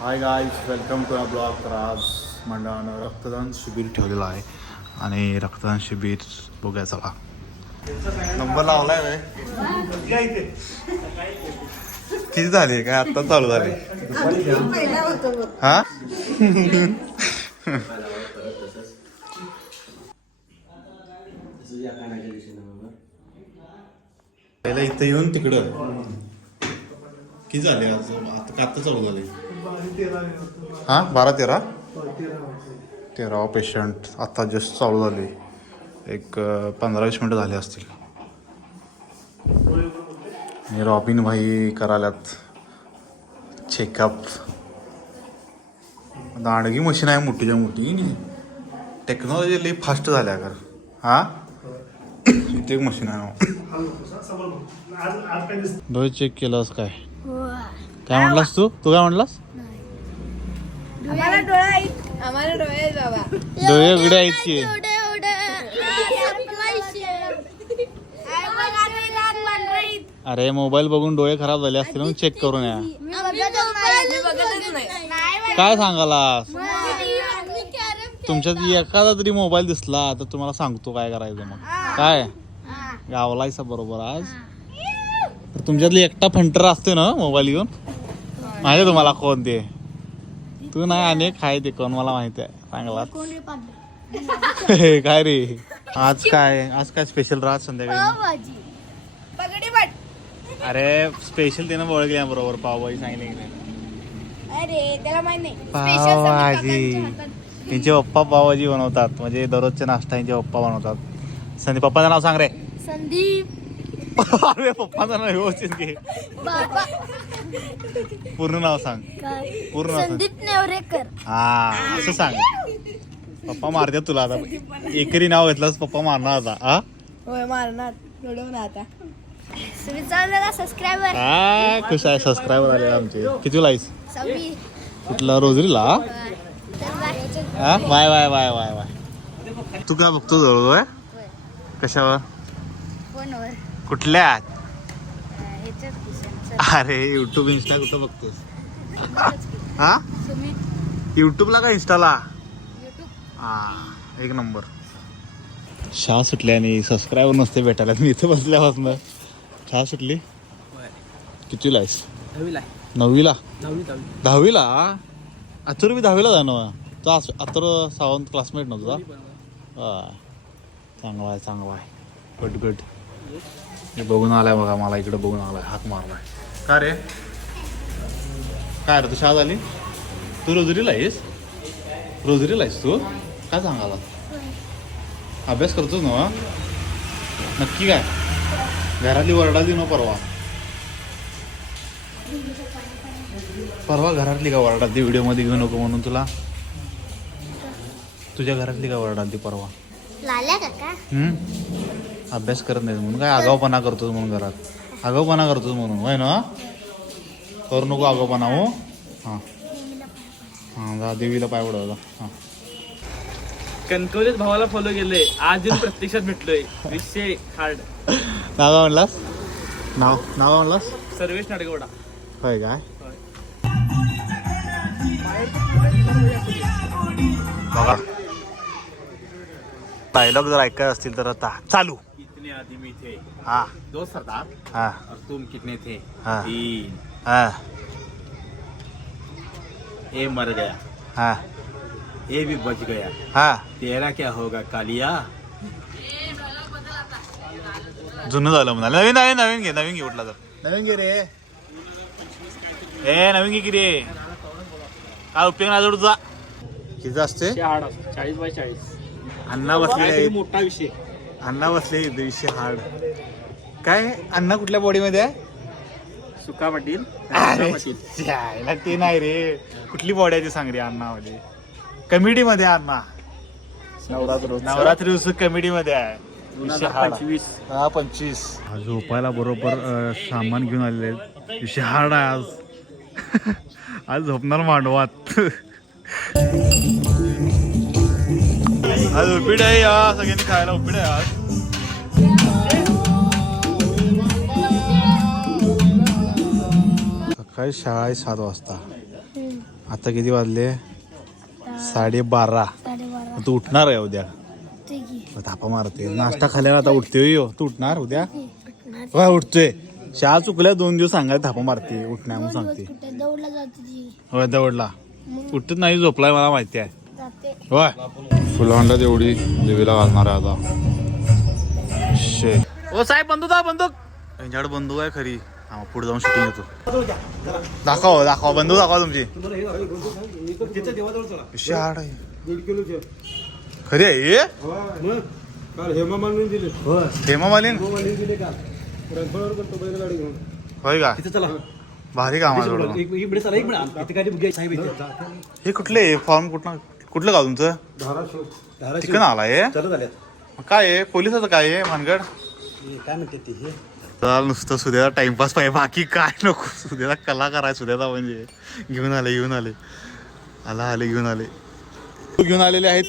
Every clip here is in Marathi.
Hi guys welcome to a blog तर आज मंडळानं रक्तदान शिबिर ठेवलेलं आहे आणि रक्तदान शिबिर बघूया चला. नंबर लावलाय व्हय? किती झाले? काय आत्ता चालू झाले? हा? पहिला इथं येऊन तिकडं. किती झाले आज? आता का आत्ता चालू झाले? हा? बारा तेरा? तेरा पेशंट आता जस्ट चालू झाले. एक पंधरा वीस मिनटं झाले असतील. आणि रॉबिन भाई करायल्यात. चेकअप दांडगी मशीन आहे मोठीच्या मोठी. टेक्नॉलॉजी लई फास्ट झाल्या कर हा? इथे एक मशीन आहे डोळे चेक केलंस काय? काय म्हणलास तू? तू काय म्हणलास? आम्हाला डोळे आहेत. आम्हाला डोळे आहेत बाबा. डोळे उघडे आहेत की? अरे मोबाईल बघून डोळे खराब झाले असतील मग चेक करून या. बघतच नाही. काय सांगालास? तुमच्यात एखादा तरी मोबाईल दिसला तर तुम्हाला सांगतो काय करायचं मग. काय? गावलायचा बरोबर आज. तुमच्यातली एकटा फंटर असते ना मोबाईल घेऊन? माहिती आहे तुम्हाला कोण ते तू नाही अनेक आहे ते कोण मला माहिती आहे चांगला. काय रे? आज काय? आज काय स्पेशल राहत संध्याकाळी? अरे स्पेशल त्यानं ओळखल्या बरोबर पावभाजी सांगितली पावभाजी. त्यांचे पप्पा पावभाजी बनवतात. म्हणजे दररोजचे नाश्ता यांचे पप्पा बनवतात. संदीप पप्पाचं नाव सांग रे. संदीप. अरे पप्पाचं नाव व्यवस्थित घे. बाबा. पूर्ण नाव सांग. पूर्ण नाव सांग. संदीप नेवरेकर. हा असं सांग. पप्पा मारतात तुला आता. एकरी नाव घेतलंस पप्पा मारणार आता. हा? होय मारणार. आता. तुम्ही सबस्क्रायबर हा खुश आहे. सबस्क्रायबर आले आमचे. किती लाईस सव्वी. कुठला रोजरीला? हा? वाय वाय वाय वाय वाय. तू काय बघतो जवळ कशावर? फोनवर. कुठल्या अरे युट्यूब इन्स्टा कुठं बघतोस हा? युट्यूबला का इन्स्टाला हा एक नंबर. शाळा सुटली आणि सबस्क्रायबर नसते भेटायला. मी इथं बसल्यापासून. शाळा सुटली? कितीला आहेस? नववीला? दहावीला? अथुर मी दहावीला जा ना तो अथुर सावंत क्लासमेट नव्हता? हा. चांगला आहे चांगला आहे. गुड गुड मी बघून आलाय बघा मला इकडे बघून आलाय हाक मारलाय. का रे? काय रे तू शाळा झाली तू रोजरीला आहेस? रोजरीला आहेस तू? काय सांगाला अभ्यास करतोस ना नक्की काय? घरातली वरडा देऊ ना परवा. परवा घरातली का वरडा ती व्हिडिओमध्ये घेऊ नको म्हणून तुला. तुझ्या घरातली का वरडा ती परवा? लाल्या काका? अभ्यास करत नाही म्हणून. काय आगाऊपणा करतोस म्हणून घरात? आगाऊपणा करतोस म्हणून होय ना? करू नको आगाऊपणा हो? हां. हां जा देवीला पाय पडवला हां. कणकवलीत भावाला फॉलो केलंय. आज प्रत्यक्षात भेटलोय. विषय हार्ड नाव काय म्हणलास? नाव नाव काय म्हणलास? सर्वेश नाडगवडा. होय काय? बघा. डायलॉग जर ऐकायचे असतील तर आता चालू. आदमी थे हा. दो सरदार हा. और तुम कितने थे? हाँ. तीन. हा. ये मर गया. हा. ये भी बच गया. हा. तेरा क्या होगा कालिया? जुनं झालं म्हणाले. नवीन नवीन नवीन घे नवीन घे उठला तर. नवीन घे रे. ए नवीन घे की रे. काय उपयोग नाही जोडचा किती असते? चाळीस बाय चाळीस. अण्णा बसले मोठा विषय. अण्णा बसले दिवशी हार्ड काय अण्णा कुठल्या बॉडीमध्ये आहे? सुका पाटील अरे, जायला ते नाही रे. कुठली बॉडी आहे ती सांग रे अण्णा मध्ये कमिटी मध्ये आहे अण्णा. नवरात्र नवरात्री उत्सव कमिटी मध्ये आहे. पंचवीस. हा पंचवीस. आज झोपायला बरोबर अ, सामान घेऊन आलेले आहेत. विषय हार्ड आहे आज. आज झोपणार मांडवात. आज उपीट आहे या सगळ्यांनी खायला उपीट आहे आज सकाळी शाळा आहे सात वाजता आता किती वाजले साडेबारा तू उठणार आहे उद्या ते की थापा मारते नाश्ता खाल्यावर आता उठते यो तू उठणार उद्या होय उठतोय शाळा चुकल्या दोन दिवस सांगायला थापा मारते उठण्या म्हणून सांगते दौडला होय दवडला उठत नाही झोपलाय मला माहिती आहे होय. फुलांडा तेवढी देवीला घालणार आहे आता. शे ओ साहेब बंदूक दाखव बंदूक. त्यांच्याकडे बंदूक आहे खरी. हा पुढे जाऊन शूटिंग येतो. दाखवा दाखवा बंदूक दाखवा तुमची. आहे खरी आहे हे? मग काल हेमा मालून दिले हेमा मालिन मालून दिले काल रणफळावर पण तो बैलगाडी घेऊन होय का चला भारी काम आहे हे कुठले? फॉर्म कुठलं? कुठलं गाव तुमचं? धाराशिव. तिकडं आलाय? हे? काय आहे? पोलिसाचं काय आहे? भानगड? हे काय म्हणते ते? हे? नुसतं सुद्याचा टाइमपास पाहिजे. बाकी काय नको. सुद्याचा कलाकार आहे सुद्याचा म्हणजे. घेऊन आले घेऊन आले. आला आले घेऊन आले. घेऊन आलेले आहेत.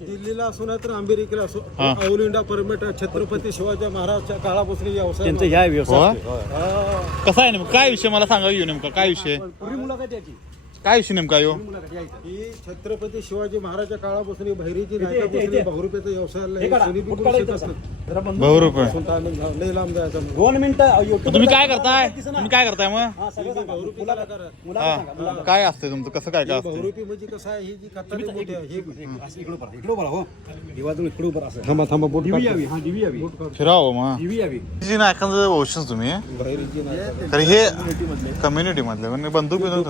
दिल्लीला असो नाही तर अमेरिकेला असो. हा. All India permit Chhatrapati Shivaji महाराजच्या काळापासून व्यवसाय त्यांचं ह्या हो? व्यवसाय कसा आहे नेमकं? काय विषय? मला सांगा घेऊ नेमका. काय विषय? पूर्वी मुलाखत याची. काय विषय नेमका यो? ही छत्रपती शिवाजी महाराजच्या काळापासून बहिरीची हे काढा, कोणी बी फुट करू काढा शकत इथं. नाही. जरा बंद भाऊ रुपये असून ताणून घाल- लय लांब जायचं नाही. दोन मिनिटं YouTube तुम्ही काय करताय? तुम्ही काय करताय मग? काय असतंय तुमचं? कसं काय काय बहुरूपी म्हणजे कसं आहे ही जी कथा लय मोठी आहे. हे असं इकडं बरा इकडं बरा हो. दिवाजून इकडं बरा असं थांबा थांबा बोट दिवी यावी हा दिवी यावी. फिरावं मग. जी नायकांचं ओशन तुम्ही? बहिरीची हे कम्युनिटी मधले. म्हणजे बंदूक बिंदूक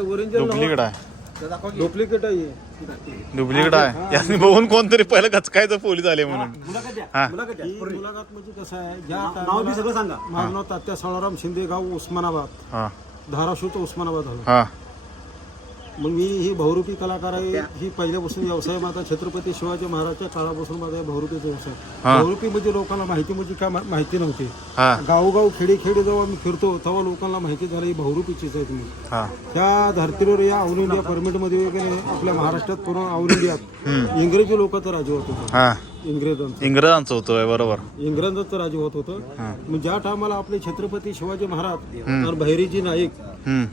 डुप्लिकेट पण तो खायला ओरिजिनल डुप्लिकेट आहे. डुप्लिकेट आहे हे. डुप्लिकेट आहे. याने बघून कोणतरी पहिलं गचकायचं पोलीस आले म्हणून. मुलाखत ही. म्हणजे कसं आहे ज्या नाव बी सगळं सांगा. माझं नाव तात्या साळाराम शिंदे गाव उस्मानाबाद. हा. धाराशिव तो उस्मानाबाद झालं हा. मग मी ही बहुरूपी कलाकार आहे ही पहिल्यापासून व्यवसाय माझा छत्रपती शिवाजी महाराजच्या काळापासून माझा बहुरूपीचा व्यवसाय. बहुरूपी म्हणजे लोकांना माहिती म्हणजे काय मा- माहिती नव्हती. हा. गावोगाव खेडी खेडी जेव्हा मी फिरतो तेव्हा लोकांना माहिती झालं ही बहुरूपीचीच आहे तुम्ही. हा. त्या धर्तीवर या ऑल इंडिया परमिटमध्ये वगैरे आपल्या महाराष्ट्रात पूर्ण ऑल इंडियात इंग्रजी लोक तर राजे होत होते हा. इंग्रजांचं. इंग्रजांचं होतं बरोबर. इंग्रजांचं राज्य होत होतं. मग ज्या टायमाला आपले छत्रपती शिवाजी महाराज भैरीजी नाईक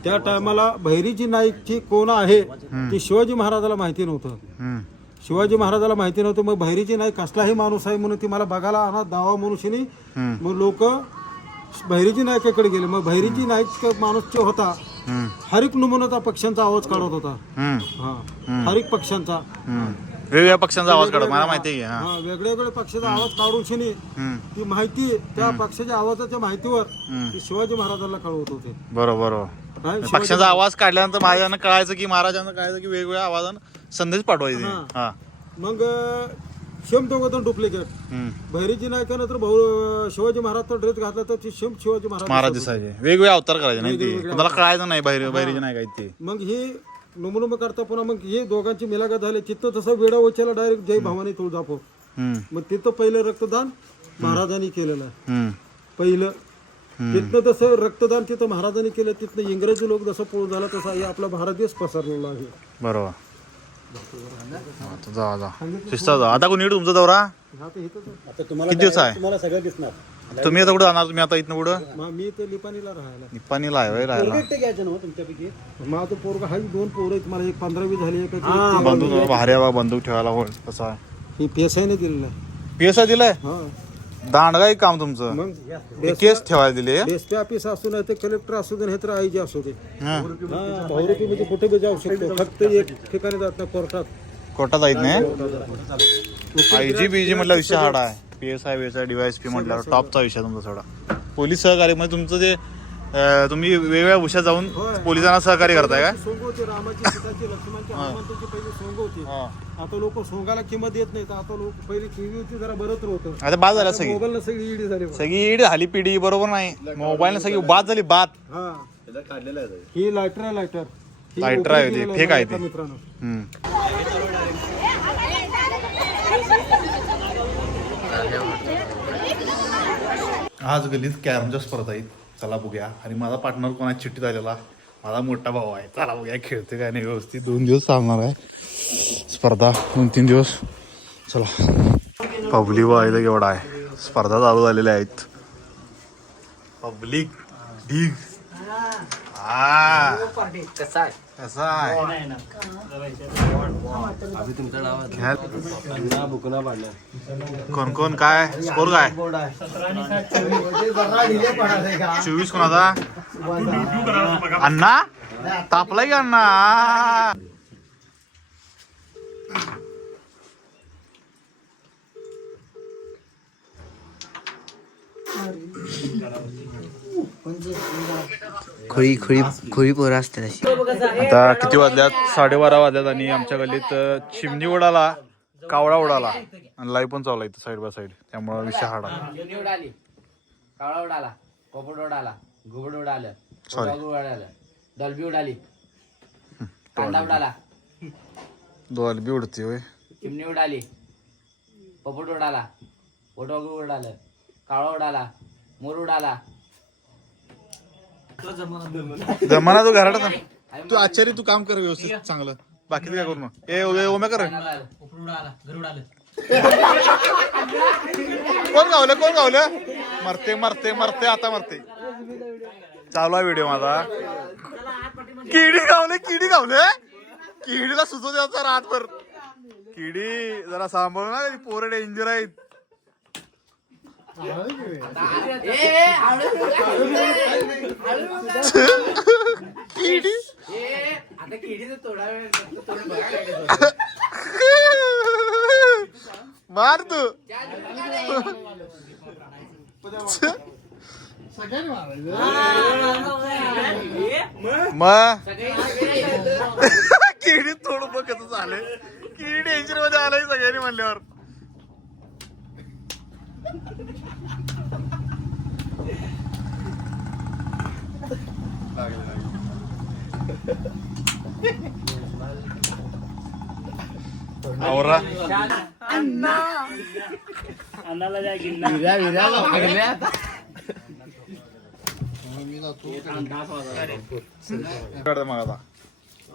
त्या टायमाला भैरीजी नाईकची कोण आहे ती शिवाजी महाराजाला माहिती नव्हतं. शिवाजी महाराजाला माहिती नव्हतं मग भैरीजी नाईक कसलाही माणूस आहे म्हणून ती मला बघायला आणा दावा मनुष्यनी. मग लोक भैरीजी नाईकाकडे गेले. मग भैरीजी नाईक माणूस जो होता हर एक नमुनाचा पक्ष्यांचा आवाज काढत होता. हा. हर एक पक्ष्यांचा. वेगवेगळ्या पक्षांचा आवाज काढत मला माहिती आहे वेगळ्या वेगळ्या पक्षाचा आवाज काढून शिनी. ती माहिती त्या पक्षाच्या आवाजाच्या माहितीवर शिवाजी महाराजांना कळवत होते. बरोबर. पक्षांचा आवाज काढल्यानंतर महाराजांना कळायचं की महाराजांना कळायचं की वेगवेगळ्या आवाजानं संदेश पाठवायचे. हा. हा. मग शेम दोघं डुप्लिकेट हम्म. भैरीजी नायकानं तर भाऊ शिवाजी महाराजचा ड्रेस घातला तर ती शेम शिवाजी महाराज महाराज दिसायचे. वेगवेगळे अवतार करायचे नाही ते. कोणाला कळायचं नाही बाहेर बाहेरचे नाही काही ते. मग हे नमुनुम करता पुन्हा मग हे दोघांची मिलागत झाली. चित्त तसं वेडा वच्याला डायरेक्ट जय भवानी तुळजापूर. हम्म. मग तिथं पहिलं रक्तदान महाराजांनी केलेलं आहे. हम्म. पहिलं तिथनं तसं रक्तदान तिथं महाराजांनी केलं तिथनं इंग्रजी लोक जसं पोळ झाला तसा हे आपला भारत देश पसरलेला आहे. बरोबर. हा, तर जा जा. शिस्ता जा. आता कोणी तुमचा दौरा? आता तुम्हाला किती दिवस आहे? तुम्हाला सगळं दिसणार. तुम्ही आता कुठं जाणार? तुम्ही आता इथनं कुठं? मग मी ते लिपाणीला राहायला. निप्पाणीला आहे होय राहायला. घ्यायचं ना हो तुमच्यापैकी? मग तो पोरगा हा दोन पोरं आहेत. मला एक पंधरावी झाली बंदूक भारी आहे बा बंदूक ठेवायला होय कसं आहे. ही पेसाईने दिलेलं आहे. पी एस आय दिलंय? हा. दांडगाई काम तुमचं. मग हे केस ठेवायला दिले एसपी ऑफिस असू नाही ते कलेक्टर असू दे नाही तर आय जी असू दे. हा. बहुरूपी म्हणजे कुठे बी जाऊ शकतो. फक्त एक ठिकाणी जात ना कोर्टात. कोर्टात आहेत नाही आय जी बी जी म्हटलं विषय हार्ड आहे. P S I S I D Y S P म्हटल्यावर टॉपचा विषय तुमचा थोडा. पोलीस सहकार्य म्हणजे तुमचं जे अं, तुम्ही वेगवेगळ्या उशात जाऊन होय. पोलिसांना सहकार्य करताय काय सोंग होती रामाची सीताची लक्ष्मणची हनुमंताची पहिली सोंग होती. आता लोक सोंगाला किंमत देत नाहीत. आता लोक पहिली टीव्ही होती जरा बरं तर होतं. आता बाद झाल्या सगळी. मोबाईल सगळी ईडी झाली बघ. सगळी ईड झाली पिढी बरोबर नाही. मोबाईल सगळी बाद झाली बाद. हा. ही लायटर आहे लायटर ही Lighter आहे ती, केलेलं fake आहे ती. मित्रानं. हम्म. आज गल्लीत कॅरमच्या स्पर्धा आहेत. चला बघूया. आणि माझा पार्टनर कोणा चिठ्ठीत आलेला. माझा मोठा भाऊ आहे. चला बघूया खेळते काय नाही व्यवस्थित. दोन दिवस चालणार आहे. स्पर्धा दोन तीन दिवस. चला. पब्लिक व्हायला एवढा आहे. स्पर्धा चालू झालेल्या आहेत. पब्लिक ढीग. हा. कसा आहे? कसा आहे? कोण कोण काय? स्कोर काय? चोवीस कोणाचा अण्णा? तापलाय का अण्णा? खोळी खोळी खोळी पोरं असतात अशी आता किती वाजल्यात? साडेबारा वाजल्यात आणि आमच्या गल्लीत चिमणी उडाला कावळा उडाला. आणि लाईव्ह पण चालू इथं साईड बाय साईड त्यामुळे विषय हाडा चिमणी उडाली. कावळा उडाला पोपट उडाला घुबड उडालं उडालं डॉल्बी उडाली. कांदा उडाला. दोल बी उडते होय. चिमणी उडाली. पोपट उडाला. पोटागु उडालं. कावळा उडाला मोर उडाला जमाना तू थांब. तू आचार्य तू काम कर व्यवस्थित चांगलं. बाकीचं काय करू नका ए ओमे ओमे कर. कोण गावलं कोण गावलं? मरते मरते मरते आता मरते. चालू आहे व्हिडिओ माझा. किडी गावले किडी गावले किडीला सुचू द्यायचा रातभर. किडी जरा सांभाळू ना पोरं डेंजर आहेत. किडी आता किडीचं थोडा वेळ थोडं मार तू मग किडी थोडं बघ कसं झालंय किडी डेंजरमध्ये आलंय सगळ्यांनी म्हणल्यावर आवरा काढ मग आता.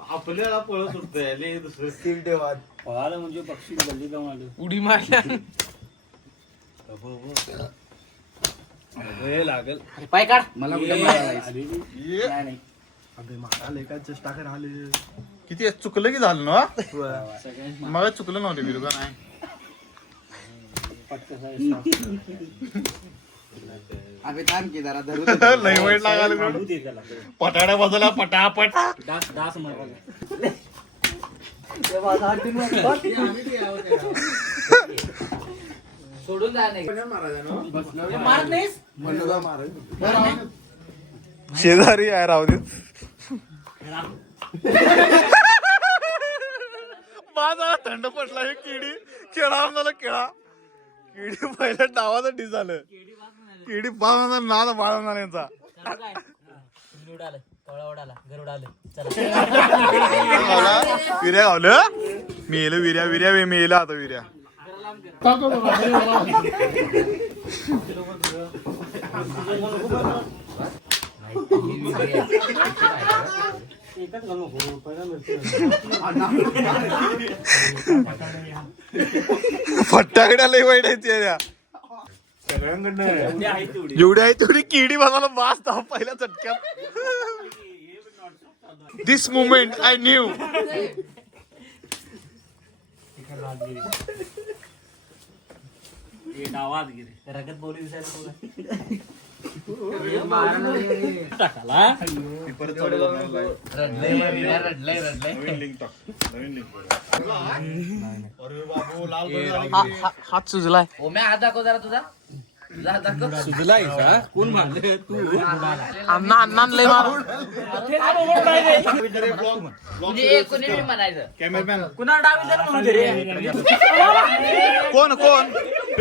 आपल्याला पळत सुटतंय दुसरं उडी मारल्या. पाय काढ. मला किती आहे? चुकलं की झालं ना मग चुकलं नव्हते बिलकुल. नाही अबे थांब की जरा धरू लई वाईट लागायला पटाड्या बसला पटापट. सोडून जा नाही. मारत नाहीस? शेजारी आहे राहू दे माझा थंड पडला हे किडी. खेळा मला खेळा. किडी पहिल्या डावाचं डी झालं. किडी बाळवणार नाद बाळवणार यांचा. उडालं कावळा उडाला घर उडालं मला विर्या गावलं? मी येलो विर्या विर्या मी येला आता विर्या. फट्टाकड्या लई वाईट आहेत त्या जेवढी आहे तेवढी किडी मला मास धाव पहिल्या चटक्यात दिस मुमेंट आय न्यू रगत हात सुजलाय मी हात दाखव जरा तुझा कोण? मारले तू अण्णा अण्णा लय मारून कुणा कोण कोण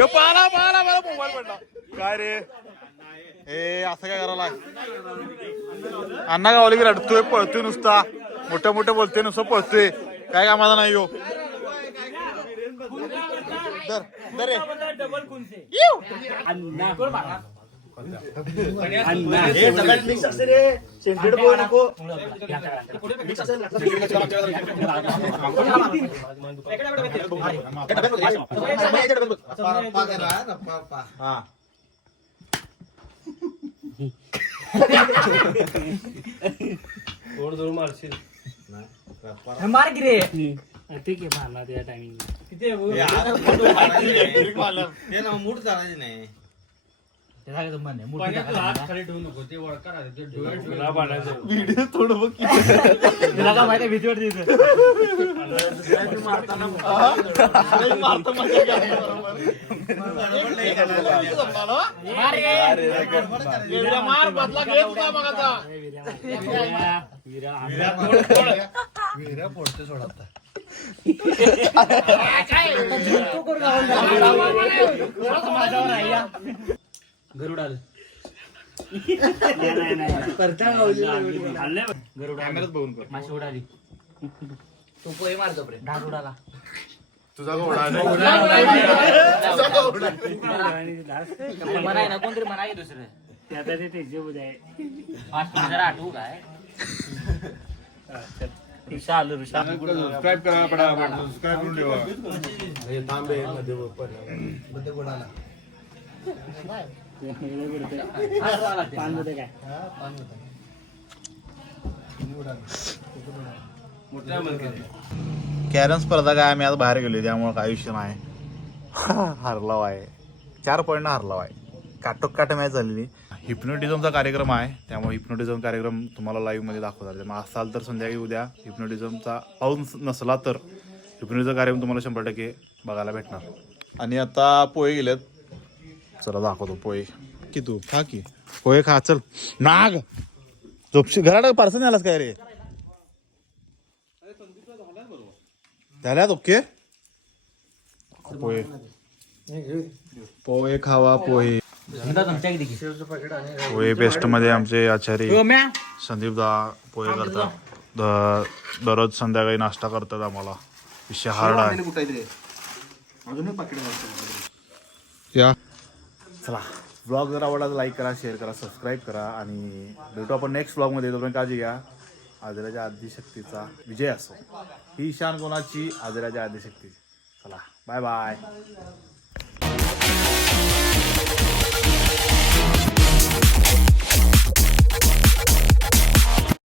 पाला पाला मला मोबाईल पडला. काय रे? ए असं काय करायला अण्णा गावली की रडतोय पळतोय नुसता. मोठं मोठं बोलतोय नुसतं पळतोय. काय कामाचा नाही हो. दर दर रे. कोण धरून मारशील? मार की रे. ठीक आहे मारला त्या टायमिंगला किती आहे मूड चालायचे नाही. हात खाली ठेवू नको ते वळकार आहे ते डोळ्यात ठेवू. तुला पाडायचं तुला काय? माहिती भीती वाटते गरुड आलं. कॅमेरात बघून कर. माशी उडाली. तू पोहे मारतो प्रे ढाक उडाला. तुझा ना कोणतरी म्हणाय दुसरं आता ते त्याचे उद्या आहे मास्टर जरा आठवू काय? ऋषा आलं ऋषा. सबस्क्राईब करा पटापट. सबस्क्राईब करून ठेवा. पानमध्ये काय कॅरम स्पर्धा काय आम्ही आज बाहेर गेलो त्यामुळे काय विषय नाही. हरलाव आहे. चार पॉईंट हरलाव आहे. काटोकाट मॅच झालेली. हिप्नोटिझमचा कार्यक्रम आहे. त्यामुळे हिप्नोटिझम कार्यक्रम तुम्हाला लाईव्हमध्ये दाखवतात. त्यामुळे असाल तर संध्याकाळी उद्या हिप्नोटिझमचा पाऊस नसला तर हिप्नोटिझम कार्यक्रम तुम्हाला शंभर टक्के बघायला भेटणार. आणि आता पोहे गेलेत. चला दाखवतो पोहे. की तू? खा की. पोहे खा चल. नाग! झोपशी घरात पार्सल आलास काय रे? झाल्यात ओके पोहे. पोहे खावा पोहे. पोहे बेस्टमध्ये आमचे आचार्य संदीप दा पोहे करतात. द- दररोज संध्याकाळी नाश्ता करतात आम्हाला. विषय हार्ड आहे. या. चला ब्लॉग जर आवडला तर लाईक करा शेअर करा सबस्क्राईब करा आणि भेटू आपण नेक्स्ट ब्लॉगमध्ये तोपर्यंत काळजी घ्या. आजराच्या आदिशक्तीचा विजय असो. ही शान कोणाची? आजराच्या आदिशक्ती चला बाय बाय